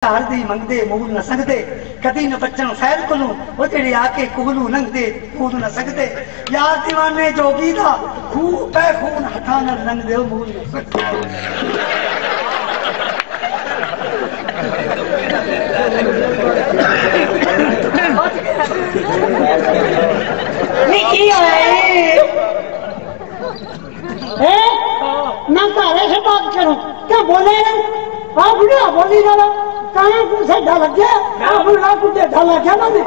हारदी मंगदे मूल न सकदे कदी न बच्चन खैर कोलू वो जेड़े आके कुगलू लंघदे मूल न सकदे यार दीवाने जोगी दा खून पे खून हथा न लंघदे मूल न सकदे निकी है ना तारे से बात करूं क्या बोले आप बुढ़ा बोली ना काना को से ढल गया आप बुढ़ा को से ढल गया मैंने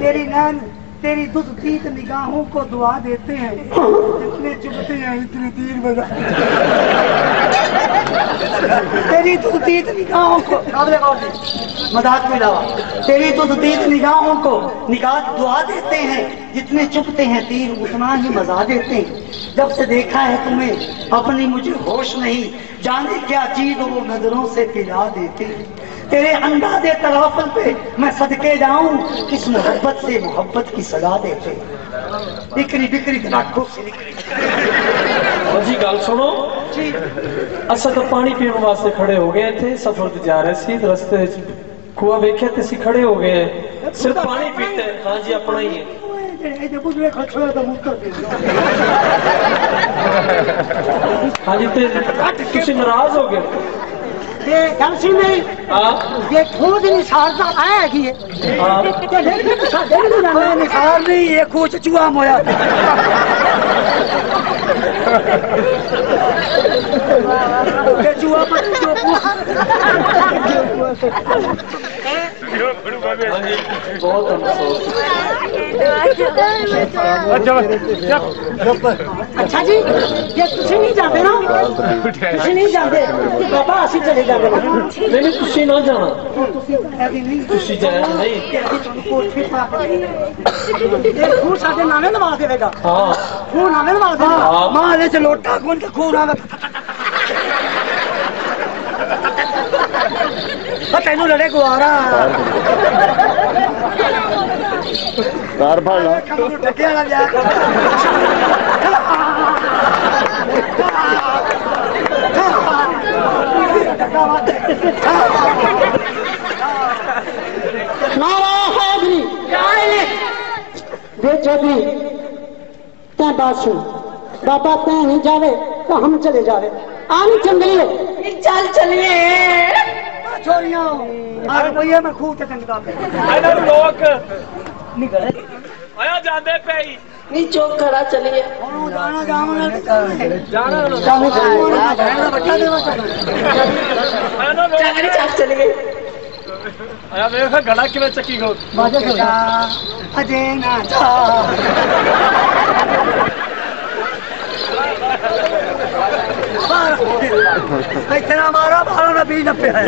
तेरी नैन तेरी दुध तीत निगाहों को दुआ देते हैं जितने चुभते हैं इतने तीर बजा तेरी दुध तीत निगाहों को मजाक के अलावा तेरी दुध तीत निगाहों को निगाह दुआ देते हैं जितने चुभते हैं तीर उतना ही मजा देते हैं जब से देखा है तुम्हें अपनी मुझे होश नहीं जाने क्या चीज वो नजरों से पिला देते हैं तेरे अंदाजे तराफल पे मैं सदके जाऊं किस मोहब्बत से मोहब्बत की सजा देते बिक्री बिक्री लाखों से जी गल सुनो जी असा तो पानी पीने वास्ते खड़े हो गए थे सफर ते जा रहे थे रस्ते कुआ वेख्या ते सी खड़े हो गए सिर्फ पानी पीते हाँ जी अपना ही है हाँ जी तुसी नाराज हो गए ये गल सी नहीं ये खुद निसारता आया की है ते फिर भी साडे भी जाना निसार नहीं ये कुछ चूहा मोया चूहा मत बहुत अफसोस अच्छा जी ये तुसी नहीं जाते ना तुसी नहीं जाते बाबा असि चले जाते नहीं तुसी ना जाना तुसी जाया नहीं खून साडे नामे लवा देगा हाँ खून नामे लवा देगा मारे च लोटा कौन के खून आवे तेनू लड़े गुआरा तार फाड़ ला टके वाला जा नारा हैदरी बेचो भी तै बात सुन बाबा तै नहीं जावे तो हम चले जावे आनी जंगली चल चलिए छोरियां आर भैया मैं खूब ते टंगदा पे ਇਹਨਾਂ ਨੂੰ ਲੋਕ निकल ਆਇਆ ਜਾਂਦੇ ਪਈ नी चौक खड़ा चलिए जाना जावना ਜਾਣਾ ਹੁਣ जाने जाना बच्चा देवा ਆਇਆ ਨਾ ਲੋਕ चल चलिए ਆਇਆ ਵੇਖ ਗੜਾ ਕਿਵੇਂ ਚੱਕੀ ਗੋ बाजा खेला अजे ना जा इतना मारा बालों ने बीज नपे है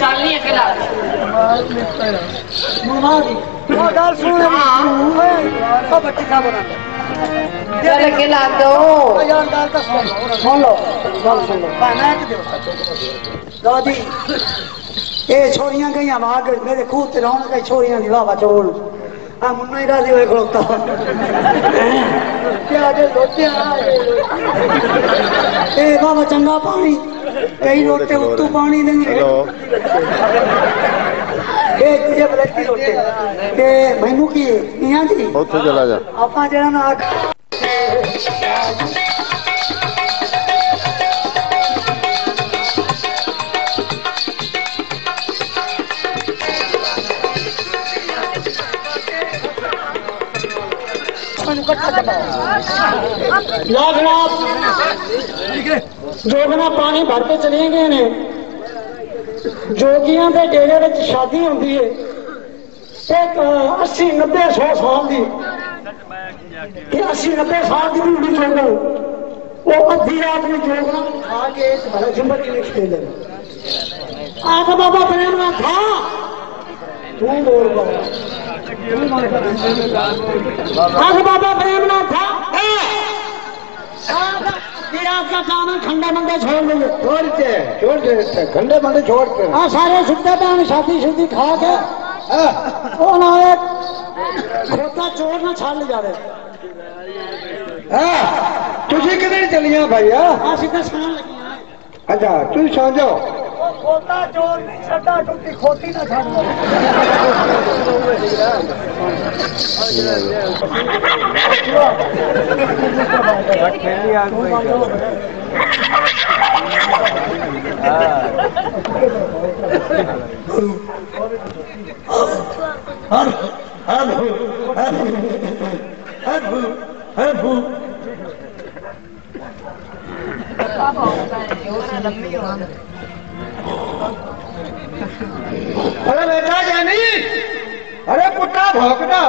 चलिए खिला गल सुन बच्ची खा बना चल खिला दो यार गल तो सुन लो गल सुन लो लो जी ये छोरियां गई आवाज मेरे खूह ते रौन गई छोरियां दी वाह चोल मुन्ना ही राजी हुए खड़ोता बाबा चंगा पानी कई लोटे उत्तू पानी देंगे तुझे बलती लोटे मैनू की जी ਉੱਥੇ ਚਲਾ ਜਾ आप जरा ना जोगना पानी भर के चले गए ने जोगियां के डेरे में शादी होती है एक 80-90 100 साल की 80-90 साल की बूढ़ी जोगो वो अद्धी रात में जोगना खा के झुंबर के खेले आका बाबा प्रेम ना था तू बोल आका बाबा प्रेम ना था विराट का काम है ठंडे मंडे छोड़ देंगे छोड़ दे ठंडे मंडे छोड़ के हाँ सारे सुते पे शादी शुदी खा के खोता चोर ना छाड़ ले जा रहे हाँ तुझी किधर चलिया भैया ਅਸੀਂ ਤਾਂ ਸੁਣਨ ਲੱਗੀਆਂ अच्छा तुम सो जाओ ਉਹ ਖੋਤਾ ਚੋਰ ਨਹੀਂ ਛੱਡਾ ਟੁੱਟੀ ਖੋਤੀ ਨਾ ਛੱਡ अरे बेटा जानी अरे कुत्ता भौंकना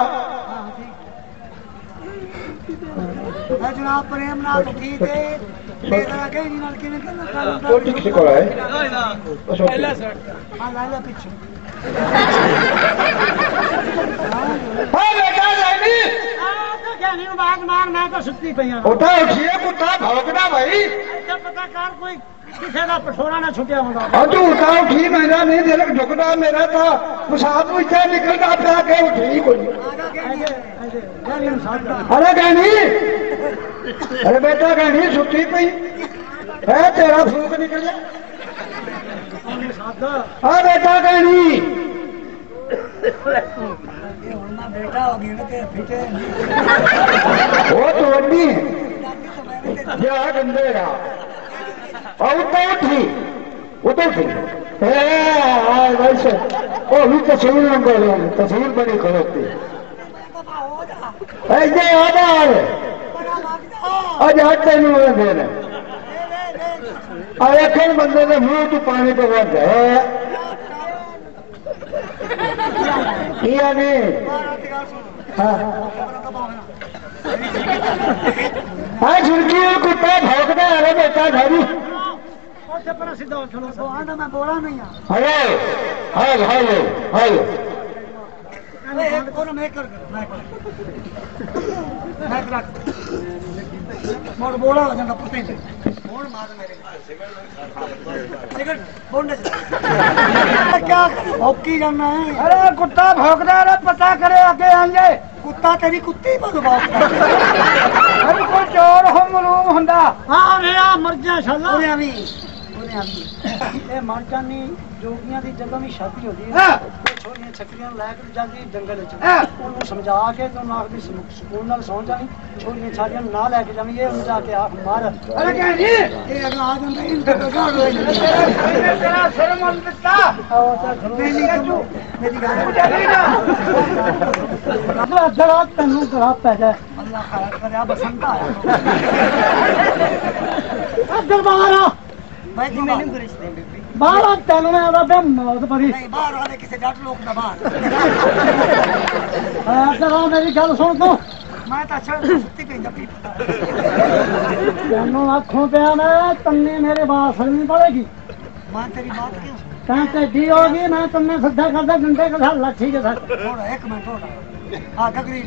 जनाब प्रेम नाल उठी ते लेकर के नहीं नाल किने करना कोटी किसी को है पहला सर हां लाला पीछे हां बेटा जानी ज्ञानी नु बाग मार मैं तो सुत्ती पईया उठा उठिए कुत्ता भौंकना भाई जब पता कर कोई किसी का पठोरा ना छुटिया होगा हाँ तू उठा उठी मेरा नहीं दिल झुकना मेरा था मुसाफ इच्छा निकलता पे आके उठी कोई अरे कहनी अरे बेटा कहनी सुती पई है तेरा फूक निकल गया हाँ बेटा कहनी बेटा हो गई ना तेरे पीछे वो तो वड्डी है या गंदे रहा और उठी वैसे वो भी तस्वीर तस्वीर बनी खड़ोती ऐसे याद आज तेन देने और एक बंदे ने मुंह तू पानी पे बन जाए नहीं हाँ झुड़की कुत्ता भौंकता अरे बेटा घरी सीधा उठो तो आना मैं बोला नहीं हेलो हेलो हेलो हेलो एक को मैं कर मैं कर मोर बोला हो जाएगा पते से मोर मार मेरे सिगरेट बोलने से क्या भौंकी जाना है अरे कुत्ता भौंकता अरे पता करे आगे आंजे कुत्ता तेरी कुत्ती पर भौंकता अरे कोई चोर हो मलूम हुंदा हां मेरा मर जा शाला ਇਹ ਮਰ ਜਾਨੀ ਜੋਗੀਆਂ ਦੀ ਜਦੋਂ ਵੀ ਸ਼ਾਦੀ ਹੁੰਦੀ ਹੈ ਛੋਟੀਆਂ ਛੱਕਰੀਆਂ ਲੈ ਕੇ ਜਾਂਦੀ ਜੰਗਲ ਵਿੱਚ ਉਹਨੂੰ ਸਮਝਾ ਕੇ ਤੇ ਉਹਨਾਂ ਦੀ ਸਕੂਨ ਨਾਲ ਸੌਂ ਜਾਣੀ ਛੋਟੀਆਂ ਛਾੜੀਆਂ ਨਾ ਲੈ ਕੇ ਜਾਣੀ ਇਹ ਉਹਨੂੰ ਜਾ ਕੇ ਆਖ ਮਾਰ अरे क्या जी ਇਹ ਅਗਲਾ ਆ ਜਾਂਦਾ ਇਹਨਾਂ ਦਾ ਗਾੜ ਹੋਈ तेरा सिर मल दिता ਮੇਰੀ ਗੱਲ ਅੱਲਾ ਜਰਾ ਤੈਨੂੰ ਕਰਾ ਪੈ ਜਾ ਅੱਲਾ ਖੈਰ ਕਰਿਆ ਬਸੰਤ ਆਇਆ ਦਰਬਾਰ मैं जी मैंने गुरिश्ते बीबी बाहर तन में आदा बे मौत परी नहीं बाहर वाले किसी जट लोग ना बाहर हां जरा मेरी गल सुन तू मैं तो अच्छा सुत्ती पे जब तन्नू आंखों पे आना तन्ने मेरे बात सुननी पड़ेगी मैं तेरी बात क्यों कहते दी होगी मैं तुमने सीधा करदा डंडे के साथ लाठी के साथ थोड़ा एक मिनट थोड़ा हां गगरी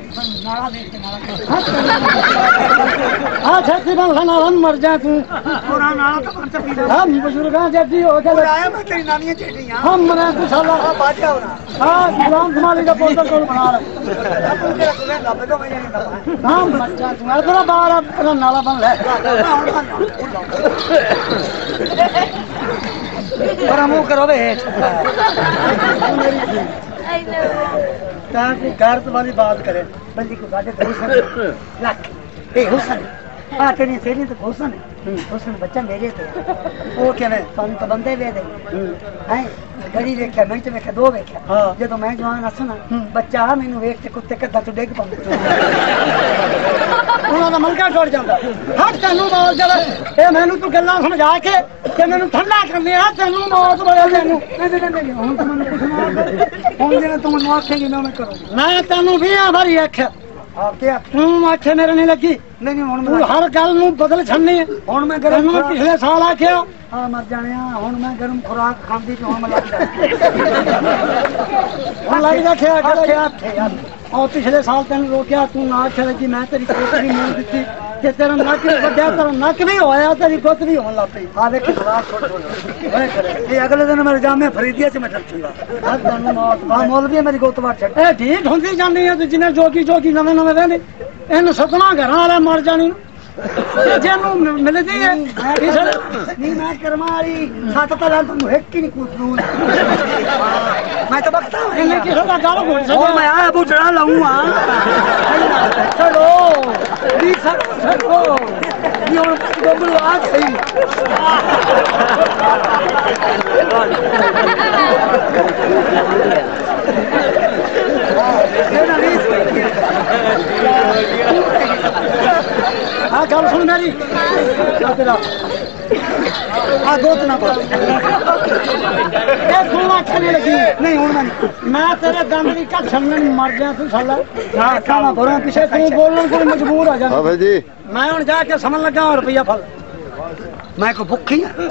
नाला देख के नाला हां छत्ती बन नाला मर जा तू पूरा नाला तो पंच पी हम बुजुर्गां जदी हो गए आया मैं तेरी नानी चेटी हां हम मने तू साला बाजा होना हां गुलाम समाली का पोस्टर कोल बना रहा तू तेरा कुले लब दो मैं नहीं दबा हां मर जा तू तेरा बाहर अपना नाला बन ले पर मुंह करो बे ताकि गर्द वाली बात करे बंदी को गाड़े हुसन लख ए हुसन आ तेरी सेरी तो हुसन हुसन बच्चा मेरे थे वो कहने तुम तो बंदे वे दे हैं गड़ी देखा मैं तो देखा दो देखा जब मैं जवान हसन बच्चा मैनू वेख के कुत्ते कद्दा तो डिग पांदा ਉਹਨਾਂ ਦਾ ਮਲਕਾ ਟੁੱਟ ਜਾਂਦਾ ਹੱਥ ਤੈਨੂੰ ਮੌਤ ਜਦ ਇਹ ਮੈਨੂੰ ਤੂੰ ਗੱਲਾਂ ਸਮਝਾ ਕੇ ਤੇ ਮੈਨੂੰ ਠੰਡਾ ਕਰਨੇ ਆ ਤੈਨੂੰ ਮੌਤ ਬੜਾ ਤੈਨੂੰ ਇਹਦੇ ਕਹਿੰਦੇ ਹੁਣ ਤੂੰ ਮੈਨੂੰ ਕੁਛ ਨਾ ਹੁਣ ਜਿਹੜਾ ਤੂੰ ਮੈਨੂੰ ਆਖੇਂਗੀ ਨਾ ਮੈਂ ਕਰੂੰਗਾ ਮੈਂ ਤੈਨੂੰ 20 ਵਾਰੀ ਆਖਿਆ ਆਖਿਆ ਤੂੰ ਆਖੇ ਮੇਰੇ ਨਹੀਂ ਲੱਗੀ ਨਹੀਂ ਹੁਣ ਤੂੰ ਹਰ ਗੱਲ ਨੂੰ ਬਦਲ ਛੱਡਣੀ ਹੁਣ ਮੈਂ ਗਰਮ ਪਿਛਲੇ ਸਾਲ ਆਖਿਆ ਆ ਮਰ ਜਾਣਿਆ ਹੁਣ ਮੈਂ ਗਰਮ ਖੁਰਾਕ ਖਾਂਦੀ ਤੇ ਹੁਣ ਮੈਂ ਲੱਗਦਾ ਹੁਣ ਲੱਗਦਾ ਖਿਆ और पिछले साल तेन रोकिया तू ना आखे कि मैं तेरी कोठी नहीं दी जे तेरा नक वड्या तेरा नक भी होया तेरी गुत भी होने लग पई आ देख खराब छोड़ ये अगले दिन मेरे जामे फरीदिया च मैं चलूंगा हां तन्नू मौत हां मौलवी मेरी गुत वाट छट ए ठीक होंदी जांदी है ते जिने जोगी नवे नवे रहंदे इन सतना घरां वाले मर जानी जेनू मिलदी है नहीं मैं करमारी सात तला तुम एक की नहीं कूदू मैं तो बकता हूं इन्हें किसी का गाल घोट ओ सके मैं आया बुझड़ा लाऊंगा चलो दी सको ये और गोबल आ गई हाँ गल सुन मेरी तेरा आ गोत ना पा ये सुनना चलने लगी नहीं हूं मैं तेरे दंद की कल छमन मर गया तू साला हां खाना भरो पीछे तू बोलने को मजबूर हो जा हाँ भाई जी मैं हूं जाके समझ लगा रुपया फल मैं को भुखी हां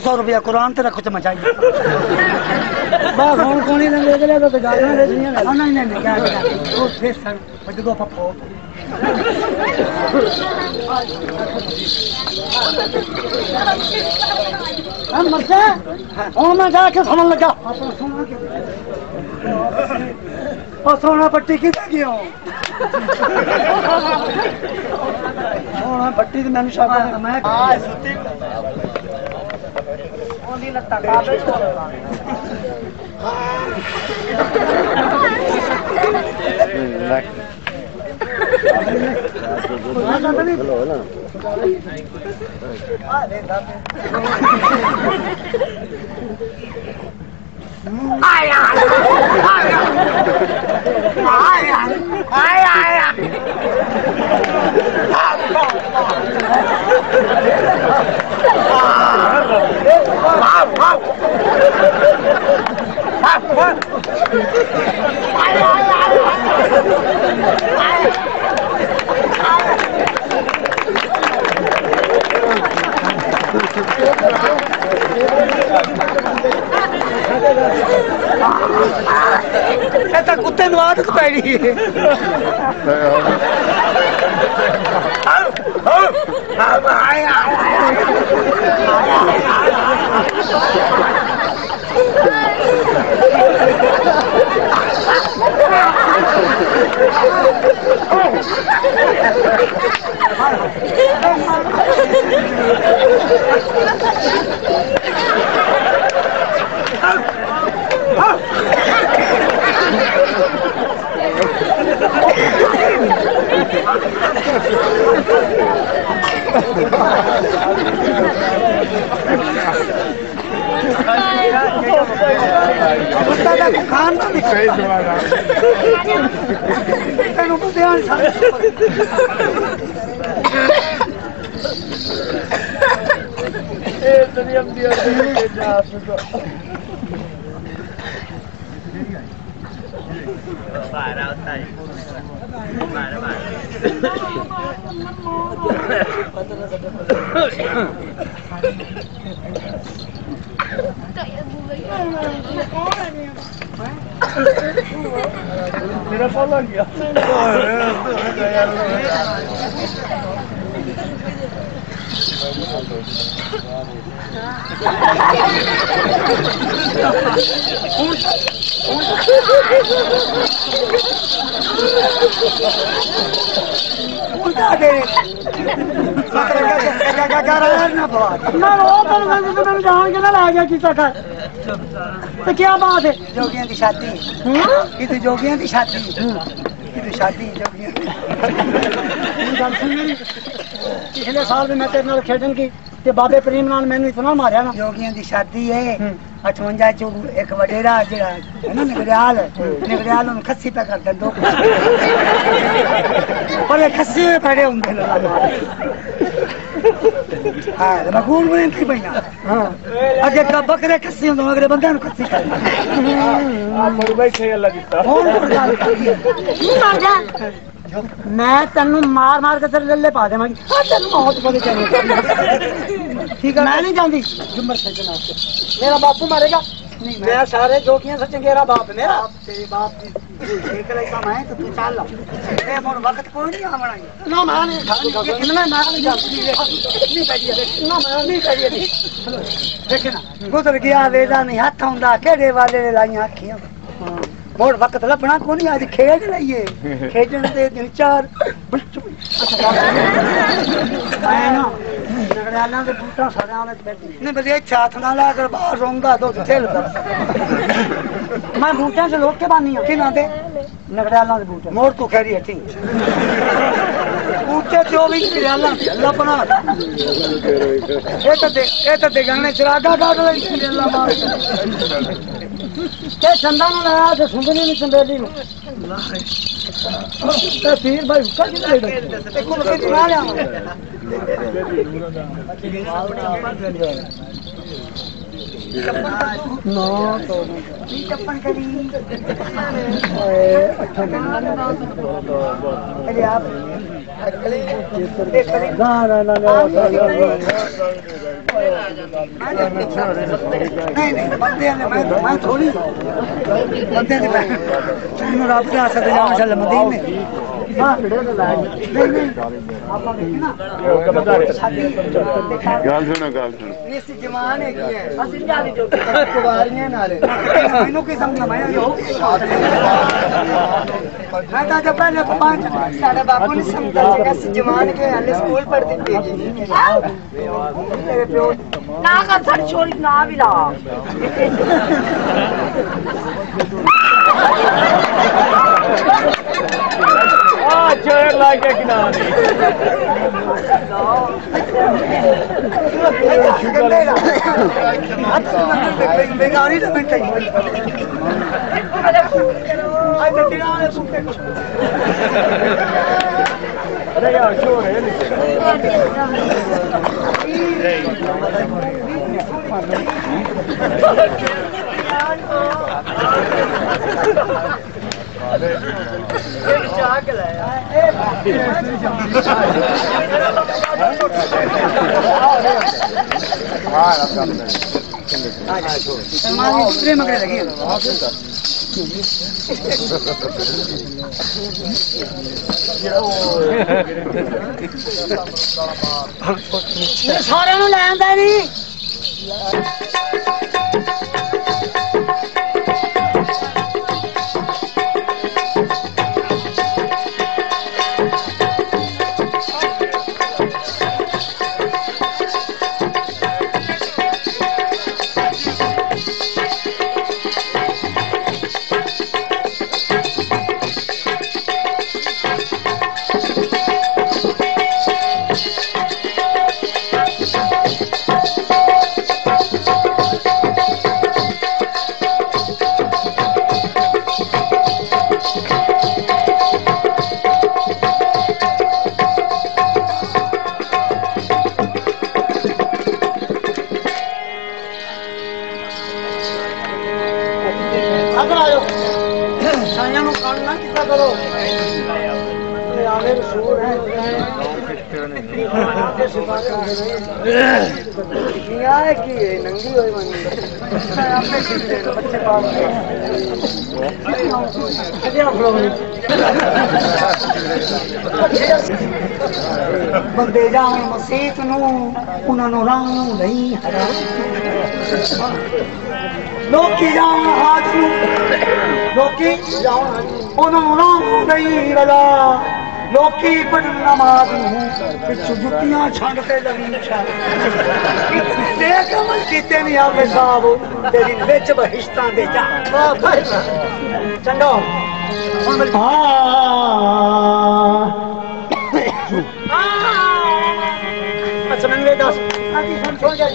100 रुपया कुरान तेरा कुछ मचाइए बस हूं कोनी ले गले तो गाल ना दे नहीं नहीं क्या वो फिर सन बजगो पप्पो हम मरते हूं मैं जाके समझ लगा और सोना पट्टी की गयो सोना पट्टी मैंने शायद मैं सुती ओंदी लगता काबे कुत्ते आदत पैड़ी खान मेरा कॉल आ गया क्या बात है जोगियां की शादी की तो जोगियां की शादी की तो शादी जोगियां पिछले साल भी मैं तेरे नाल खेडन की ते बाबे प्रेम नाल मैंने इतना मारिया ना जोगियां की शादी है 58 चो एक वडेरा जेड़ा है ना निगरियाल उन खस्सी पे कर दे दो पर खस्सी में पड़े होंगे हां मकबूल में थी भैया हां अगे का बकरे खस्सी होंगे अगले बंदे ने खस्सी कर आ मोर भाई से अल्लाह दिता मैं तेन मार मार के तेरे लल्ले पा देवांगी तेन मौत पता चले ठीक है मैं नहीं जाती जुम्मर सजना मेरा बापू मारेगा मैं सारे जोगियां से चंगेरा बाप मेरा तेरे बाप की देख लेता मैं तो तू चल ए मोर वक्त कोई नहीं आवना ना मैं नहीं कितना मैं नहीं जानती नहीं करिए ना मैं नहीं करिए देख ना गुजर गया वेदा नहीं हाथ आंदा केड़े वाले ने लाईयां अखियां मोर वक्त लभना को नहीं आज खेड लईए खेडन दे दिन चार आए ना नगड़ाला के बूटा सड़ां में बैठी नहीं बस ये छात ना ला कर बाहर रोंदा तो खेलदा मैं बूटा से लोग के बानी हूं कि ना दे नगड़ाला के बूटे मोर को खैरी हटी बूटे 24 नगड़ाला लपना ये तो देगाने चरागा काट ले नगड़ाला मार के चंदा न लगा के सुंदरी नहीं चंदेली नु ते पीर भाई उसका कितना ले ते कुल के बना लिया ना तो चप्पन करी अच्छा अरे आप ना नहीं बंदे ने मैं थोड़ी बंदे ने मैं रब के आसत जाना चल मदीने हां नहीं आप देखिए ना गल सुनो इस जमान है की है असली जानी जो कुवारियां नाले मैनू की समझ मैं हो मैं तो जब पहले पांच साढ़े बापू ने समझा कि जमान के हाले स्कूल पढ़ती थी तेरे प्यो ना का सर छोरी ना भी ला चोर लागे किनारे बेगारी तो मिनट आज दिनाले सुनते अरे यार चोर है दूसरे मगरे लगी सारे ले आंदा नहीं नंगी हुई बच्चे बंदे जाओ मसीत उन्होंने रंग नहीं लोकी जाओ हाथ लोकी जाओ उन्होंने रंग नहीं वाला लोकी पढ़न नमाज पिछू जुतियां छंडते लवीशा देख अमल कीते नहीं आवे साहब तेरी विच बहिश्तां दे जा चंगो अच्छा मैंने दस छोड़ जा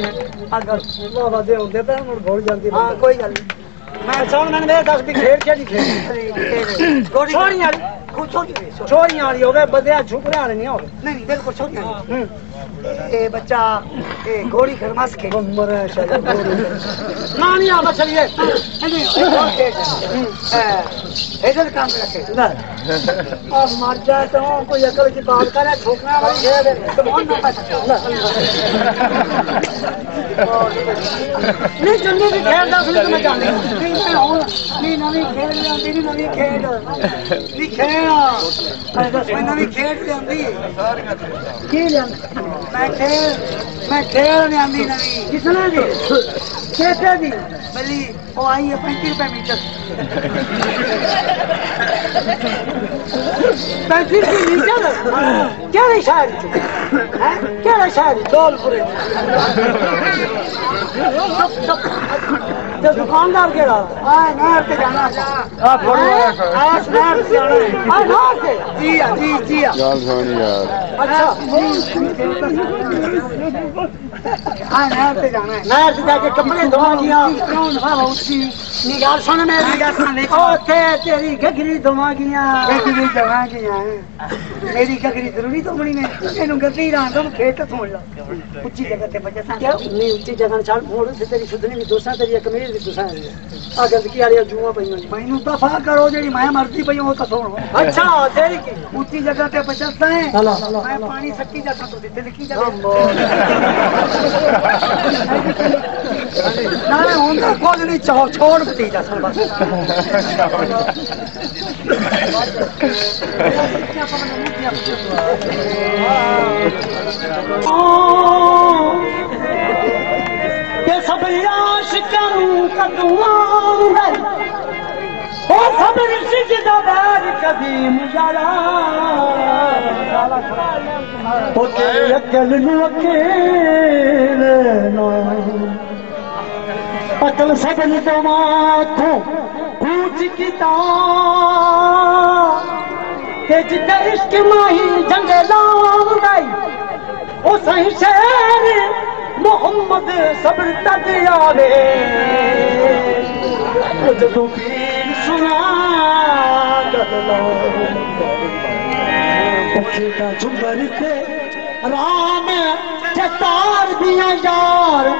अगर बाबा दे होंदे पे मुड़ भूल जांदी हां कोई गल मैं छोड़ मैंने दस भी खेल के नहीं खेल छोड़ी यार बिल्कुल छोटी छोरियां वाली हो गए बदया झुकने वाले नहीं हो गए नहीं बिल्कुल छोटी ये बच्चा ये घोड़ी खरमास के मरे शायद नानी आ मछली है इधर काम रखे और मर जाए तो कोई अकल की बात करे छोकरा वाली खेल है तो कौन ना पता नहीं जन्नत की खेल दा सुन मैं जाने नहीं नवी खेल लेंदी नवी खेल नहीं खेल नवी खेल लेंदी की ले मैं खेल लेंदी नवी किसने दी कैसे दी बली वो आई है 35 रुपए मीटर 35 की मीटर क्या शहर है क्या शहर दौलपुर तो दुकानदार के आए नहर पे जाना आज नहर पे जाना है नहर से जी गाल सोनी यार अच्छा हाँ नहर पे जाना है नहर से जाके कपड़े धोआ दिया कौन हाँ उसकी निगाह सुन मेरी तेरी घघरी धोआ गया गगरी जमा गया मेरी गगरी जरूरी तो बनी ने ਇਹਨੂੰ गगरी ਰਾਂ ਤੋਂ ਖੇਤ ਸੁਣ ਲਾ ਉੱਚੀ ਜਗ੍ਹਾ ਤੇ ਬੱਜਾ ਸਾਂ नहीं उच्ची जगह छाड़ फोड़ से तेरी सुधनी भी दोसा तेरी कमीज भी दोसा आ गंदगी वाली जुआ पई ਮੈਨੂੰ ਦਫਾ ਕਰੋ ਜਿਹੜੀ ਮੈਂ ਮਰਦੀ ਪਈ ਉਹ ਤਾਂ ਸੁਣੋ अच्छा तेरी की ਉੱਚੀ ਜਗ੍ਹਾ ਤੇ ਬਚਦਾ ਹੈ ਹਲਾ ਮੈਂ ਪਾਣੀ ਸੱਕੀ ਜਾਂਦਾ ਤੁਸੀਂ ਤਿਲਕੀ ਜਾਂਦੇ ਨਾ ਹੁਣ ਤਾਂ ਕੁਝ ਨਹੀਂ ਛੋੜ ਪਤੀ ਜਾ ਸਨ ਬਸ ये सब आशिकां कदुआं ओ सब रिश्ते बैर कदीम यारा ओ तेरे अकल नु अकेल ना अकल सबन तो माथों पूछ किता ते जिते इश्क माही जंगे लाम गई ओ सही शेर मोहम्मद सब्र तक आवे जदों पीर सुना गल्ला उठदा झुंबर ते राम ते तार दिया यार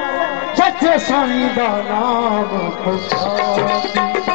जथे साईं दा नाम पुछा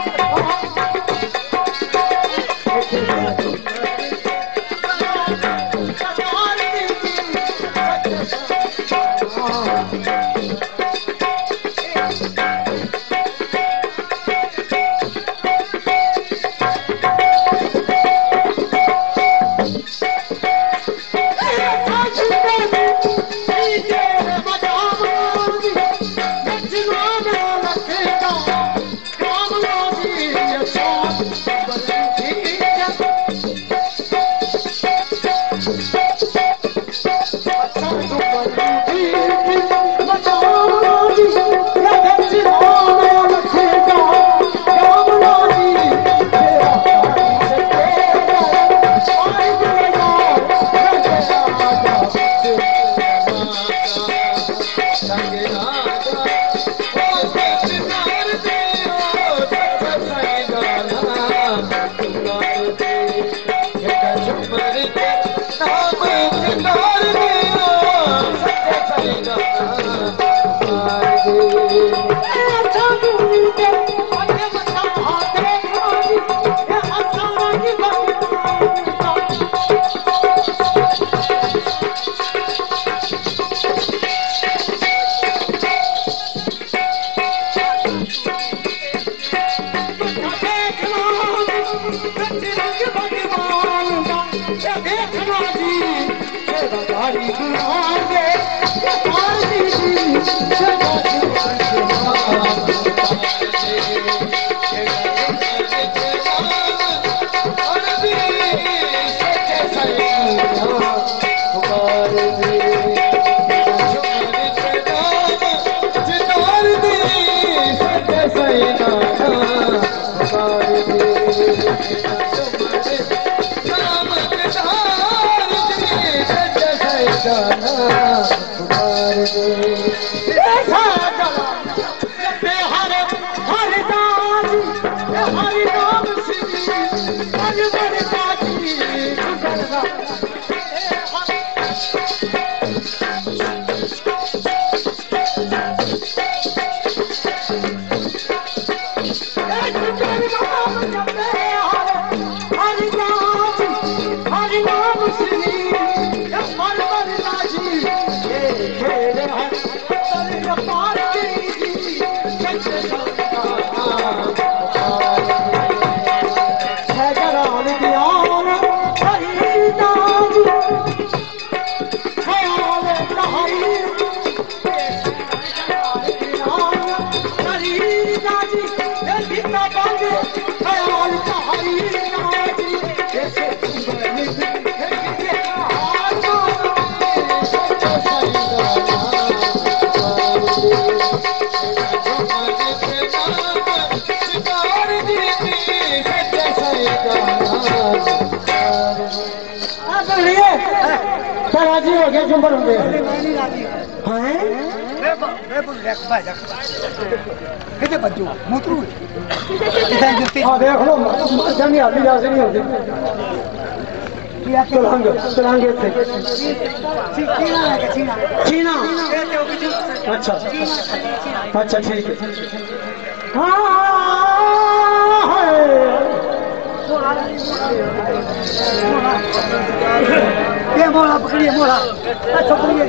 हर नाम तो राजी हो गया जुम्बर होंगे मैं नहीं राजी हैं मैं बोल रहा भाई कितने बच्चों मोतरू इधर जुत्ती हाँ देख लो मर्जा नहीं आती राजी नहीं होती चलांगे थे चीना है चीना चीना अच्छा अच्छा ठीक है हाँ ये मोड़ा पकड़िए मोड़ा अच्छा पकड़िए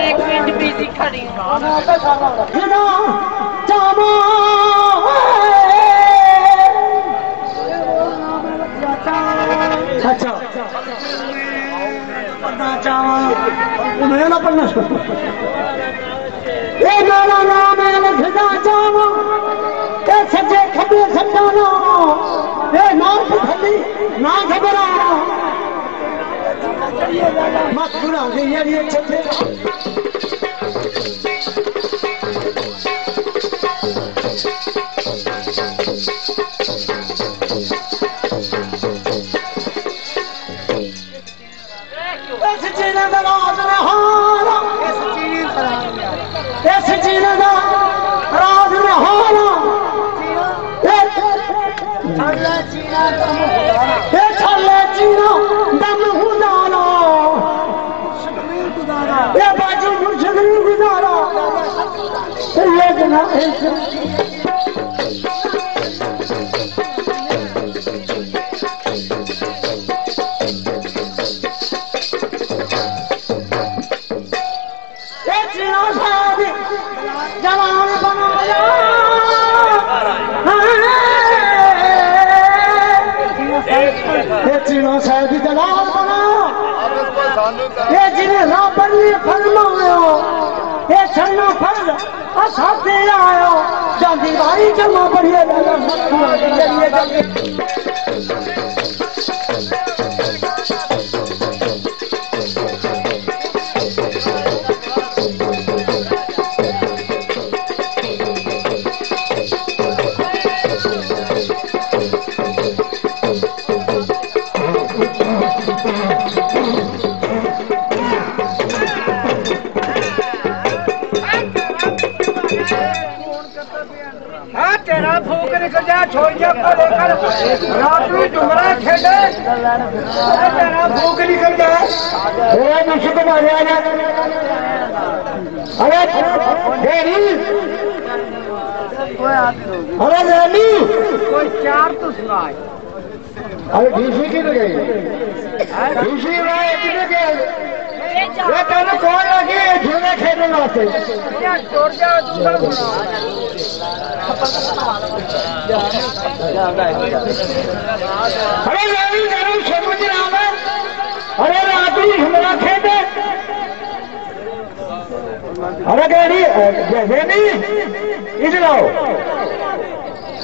एक मिनट बिजी खड़ी अच्छा मेरा पढ़ना ये मेरा नाम है लिखना चाहूं ये सज्जे खबे सजाना ये नाम की थली ना घबराना मत बुरा गई यार ये छते जमा बढ़िया तेरा फूक निकल जा छोड़िया को लेकर रात में डुमरा खेले तेरा फूक निकल जाए निश्चित मारे अरे अरे रैली कोई चार तो सुनाए अरे डीसी की गई डीसी गए ये तेरे कौन लगे झूले खेलने वास्ते छोड़ जाओ दूसरा अरे रैली जरूर समझ रहा है अरे रात में झूला खेले अरे गाड़ी रैली इधर आओ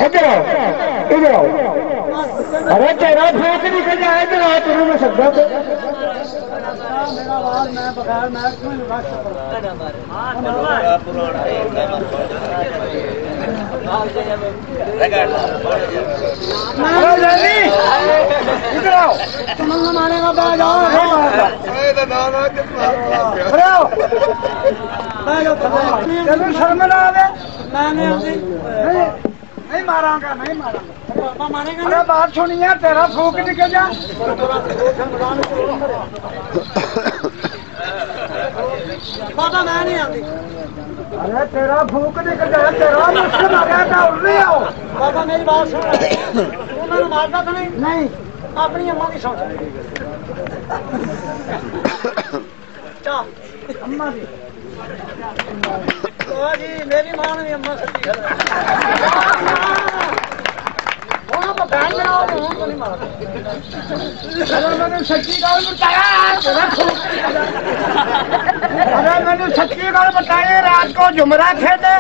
इधर आओ इधर आओ अरे तेरा भूत निकल जाए तो रात में सकता तो मेरा आवाज मैं बगैर मैच में इधर आओ तुम मारेगा बैठ जाओ चलो शर्म ना आवे मैंने नहीं मारांगा नहीं मारांगा मारेगा अरे बात सुनी यार तेरा फूक निकल जा बाबा मैं नहीं आती अरे तेरा फूक निकल जाए तेरा मुश्किल आ गया था उड़ने आओ बाबा मेरी बात सुन तू मैंने मारता तो नहीं अपनी अम्मा की सोच अम्मा की जी मेरी मां ने भी अम्मा सच्ची मैंने सच्ची गल बताया अरे मैंने सच्ची गल बताई रात को जुमरा खेले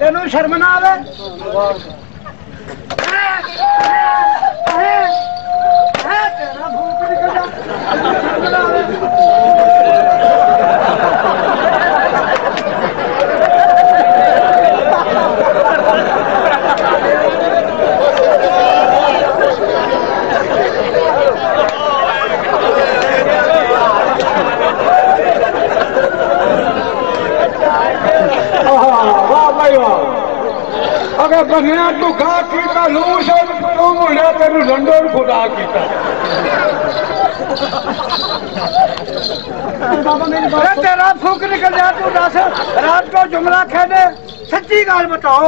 तेन शर्म ना आवे तेरा भूख निकल जा शर्म ना आवे मैं तू गा कीता लूस तू मुंडा तेन लंडन खुदा कीता तेरा फूक निकल जा तू दस रात को जुमला खेदे सच्ची गाल बताओ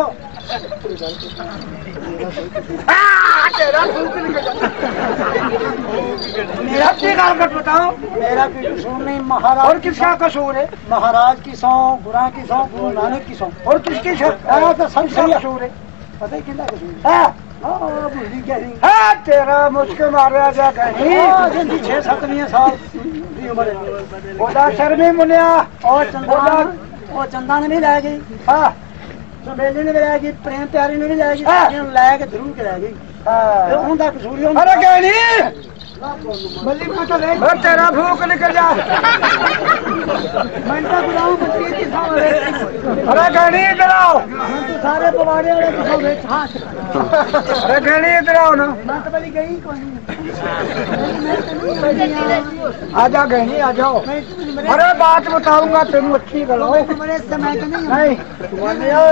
तेरा फूक निकल जा सच्ची गाल मत बताओ मेरा कोई कसूर नहीं महाराज। और किसका कसूर है महाराज की सौ गुरु की सौ गुरु नानक की सौ और किसकी तो सबसे कसूर है पता ही कितना कसूर है तेरा मुश्किल मारा जा कहीं 6-7 साल की उम्र है। खुदा शर्मी मुनिया और चंदा ने नहीं लै गई समेली ने भी लै गई प्रेम प्यारी ने भी लै गई लै के ध्रुव के लै गई उनका कसूर ही अरे कहनी तेरा भूख निकल जा मैं तो बुलाऊं अरे कहनी इधर आओ तो सारे पवाड़े वाले किसों में हाथ अरे कहनी इधर आओ ना मत बड़ी गई कौन आजा कहनी आ जाओ अरे बात बताऊंगा तेन अच्छी गलो मेरे समय तो नहीं नहीं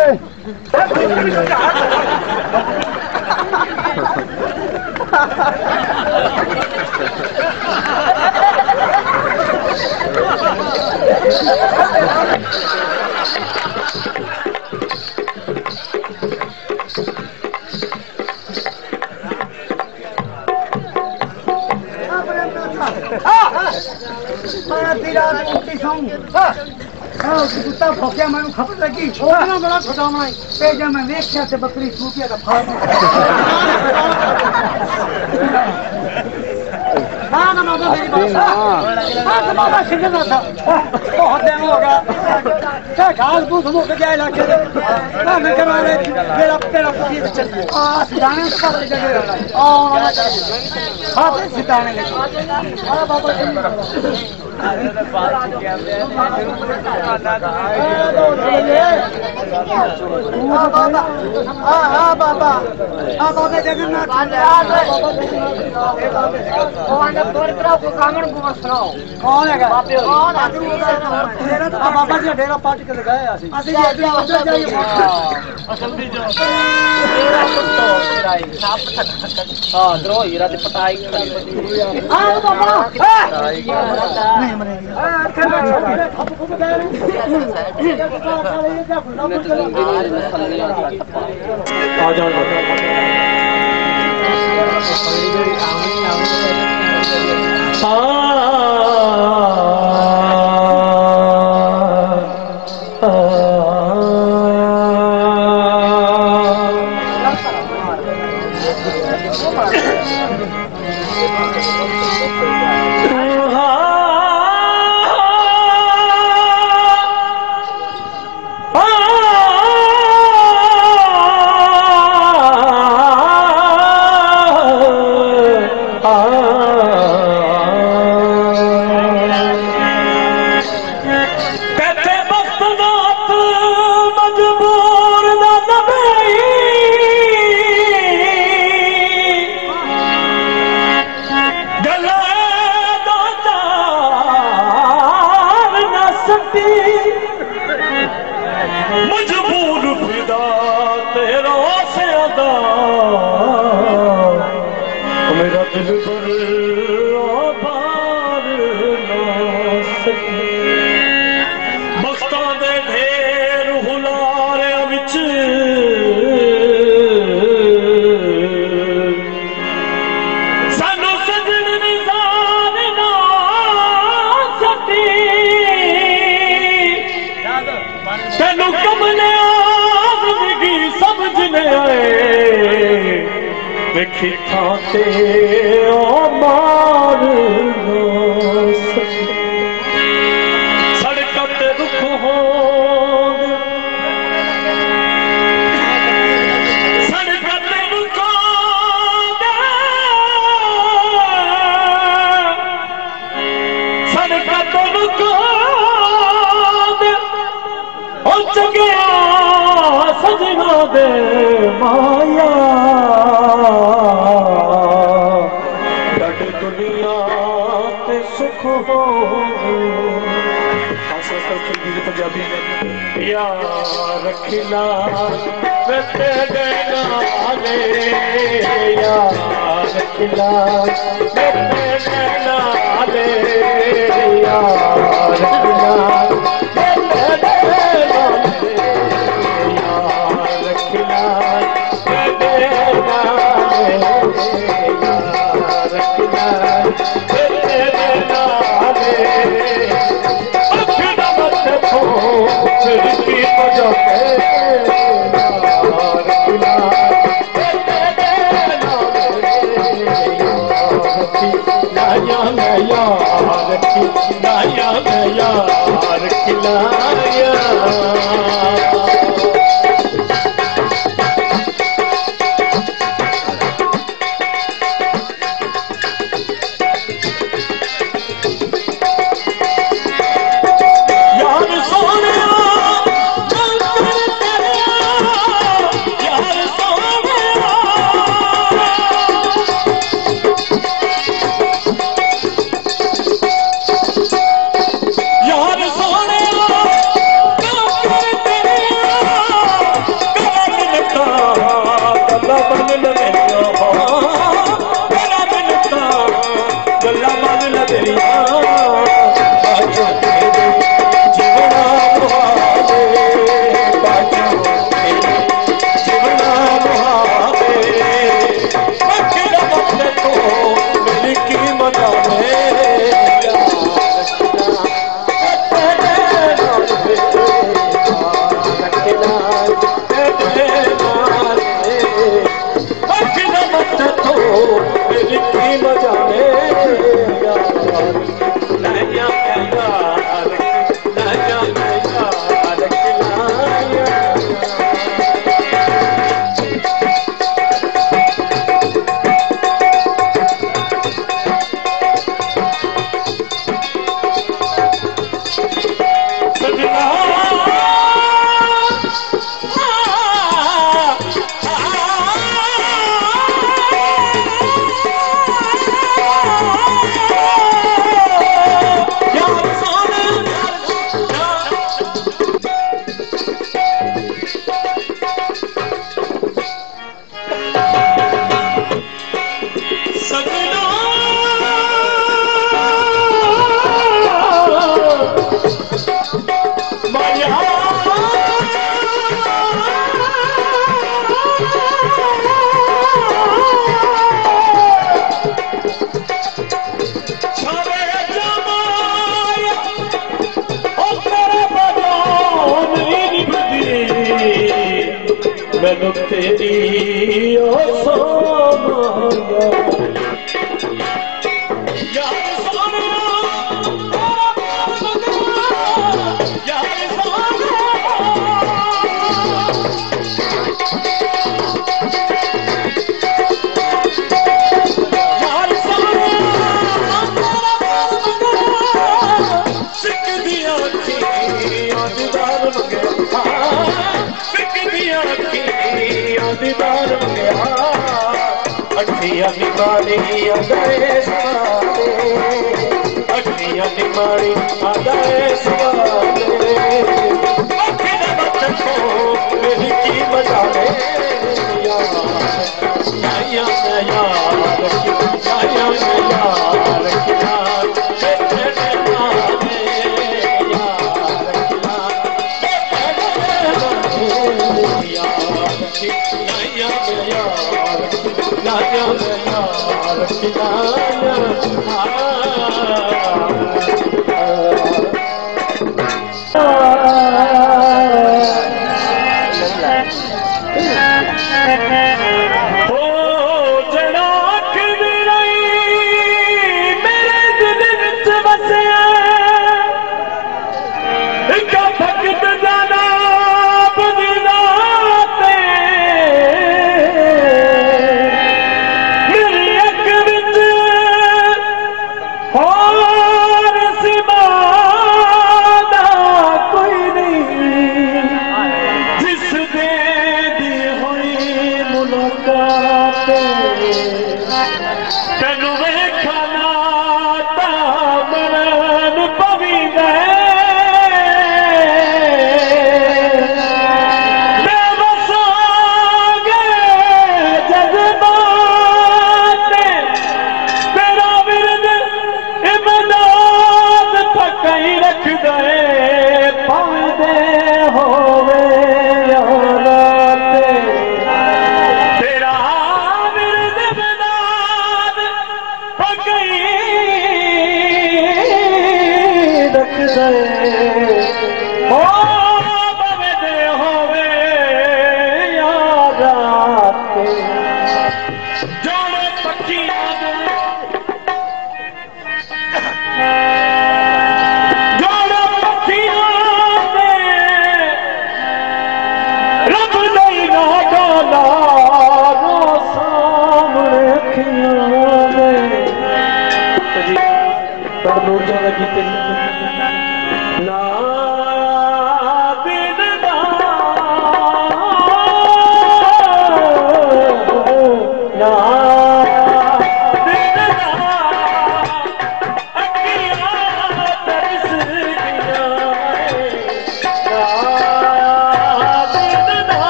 कुत्ता भोकिया मैं खबर लगी छोड़ना बड़ा खटावना है जब मैं वेख्या से बकरी सूपिया का फाड़ बाबा सिंगना था बहुत दिन हो गया घास फूस मुक गया इलाके में करवा रहे मेरा पेड़ा पकी चलिए सिधाने जगह खाते सिधाने लगे बाबा बाबा जगन्नाथ कौन है बाबा जी डेरा पाट के लगाए मजबूर फिदा तेरा से अदा मेरा दिल पर आभार ना सके मस्तां दे ढेर हुलारे विच सानू सजन निज़ार ना सकी तेनू कमले जिंदगी समझने आए देखी खाते मार सड़क ते रुख हो सड़क ते रुख सड़क ते रुख गया सजना दे माया दुनिया ते सुख हो जबी यार खिला मैं तेरे नाले यार खिला मैं तेरे नाले यार खिला मैं तेरे नाले यार खिला मैं तेरे नाले यार खिला तेरे नाले अखिला मत खो तेरी की वजह से यार खिला लाया मैं यार खिलाया मैं यार खिलाया मैनू तेरी अखियां निमाड़ी आदाए सवाले अखियां निमाड़ी आदाए सवाले अखियां मत खो मेरी की मजा ले यार लाया मैं यार लाया मैं यार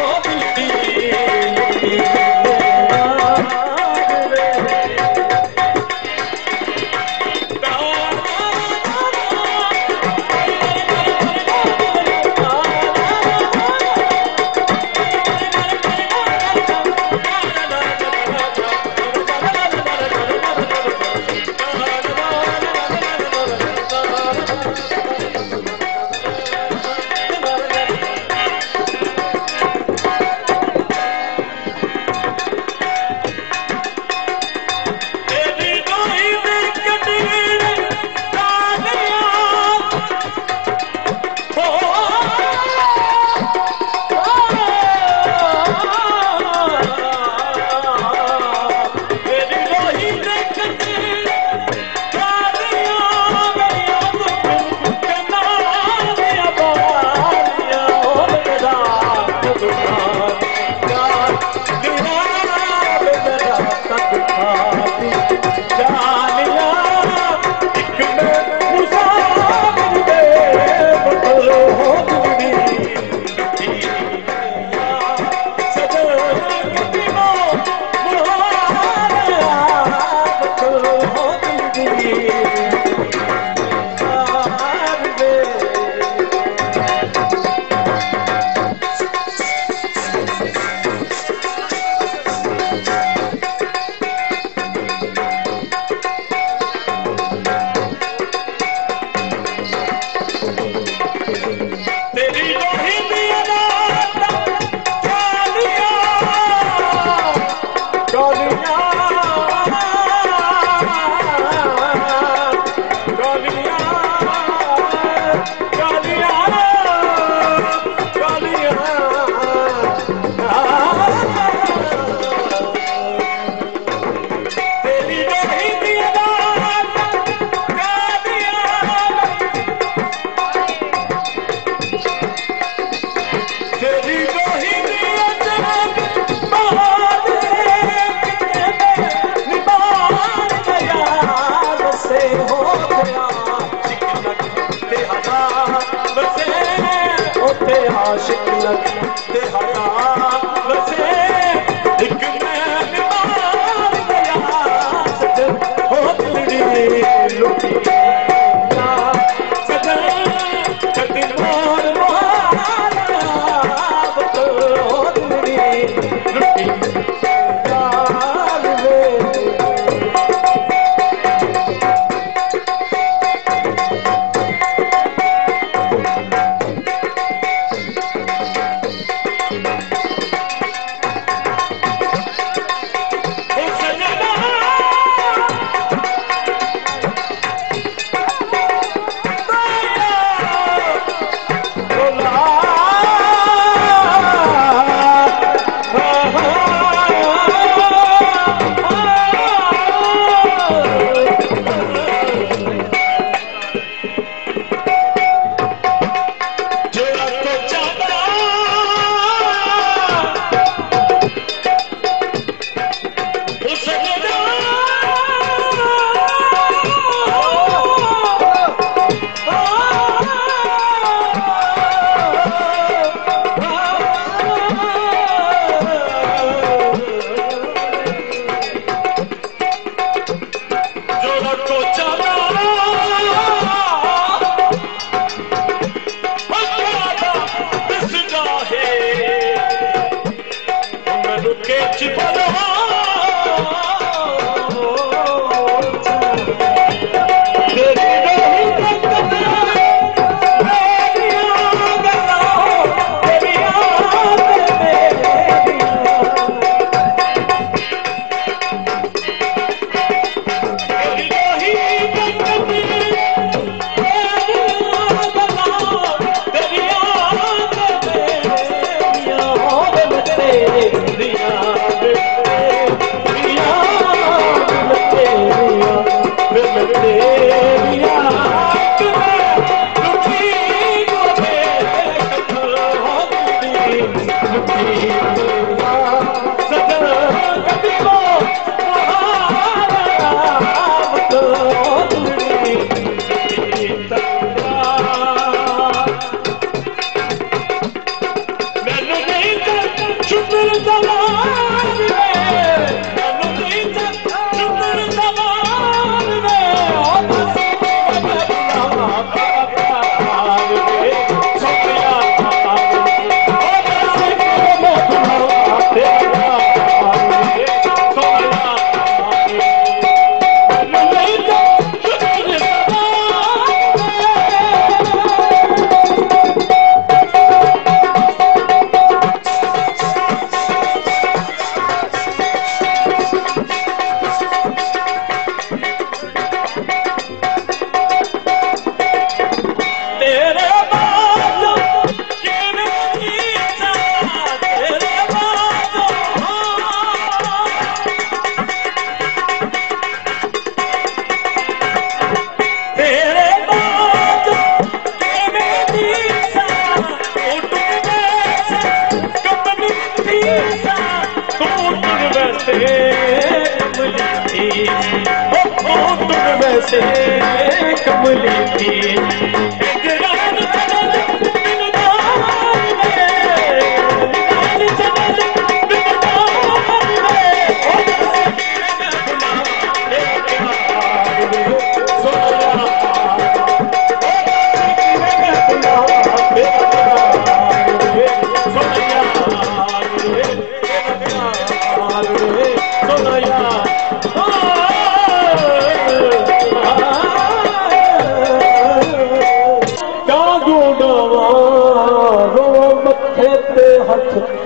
Oh,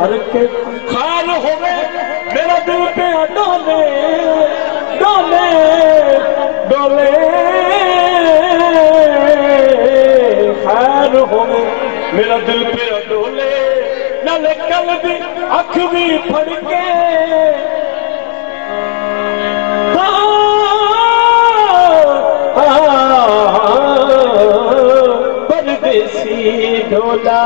हर के खान होवे मेरा दिल पे डोले डोले डोले खान होवे मेरा दिल पे डोले नाले कल भी अख भी फड़के परदेसी डोला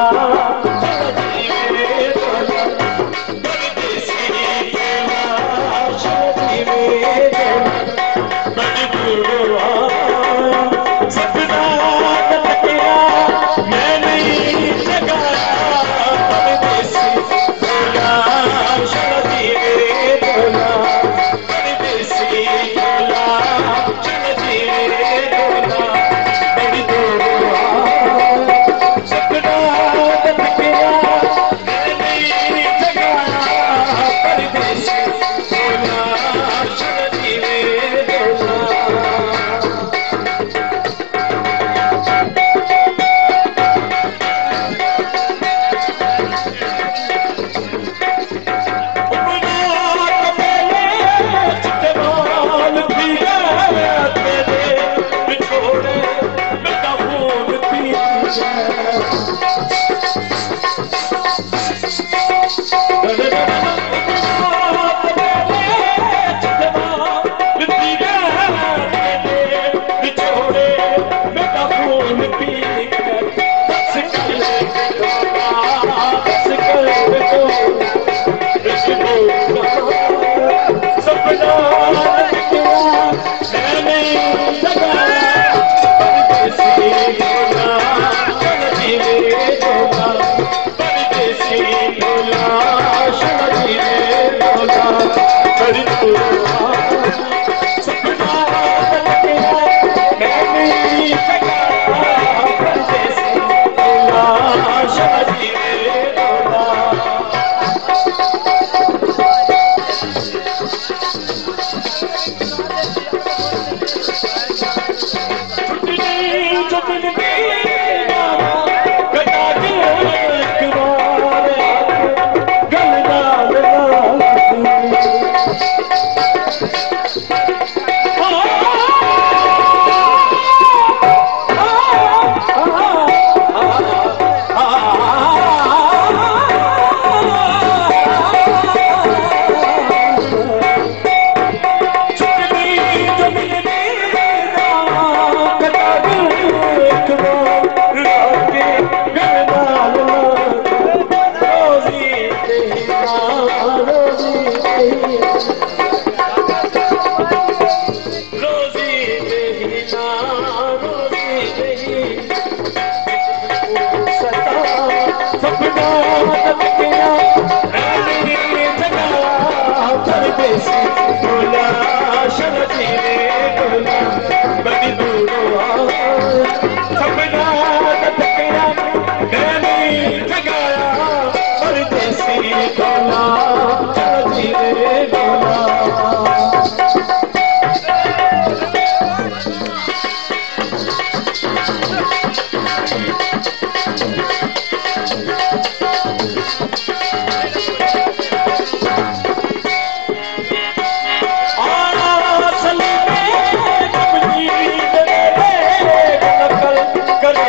करे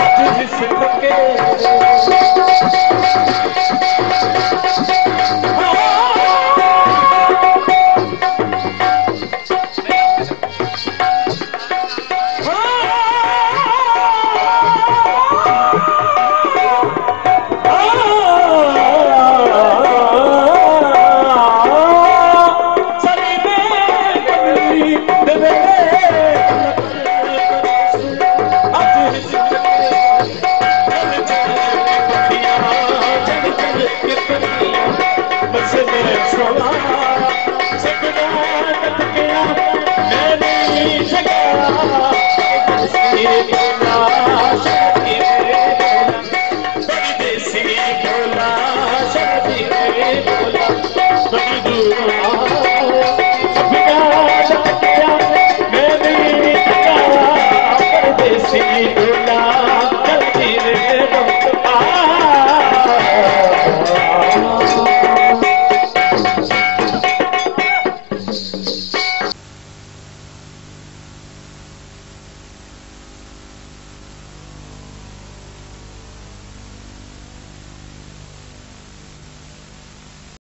आज जिस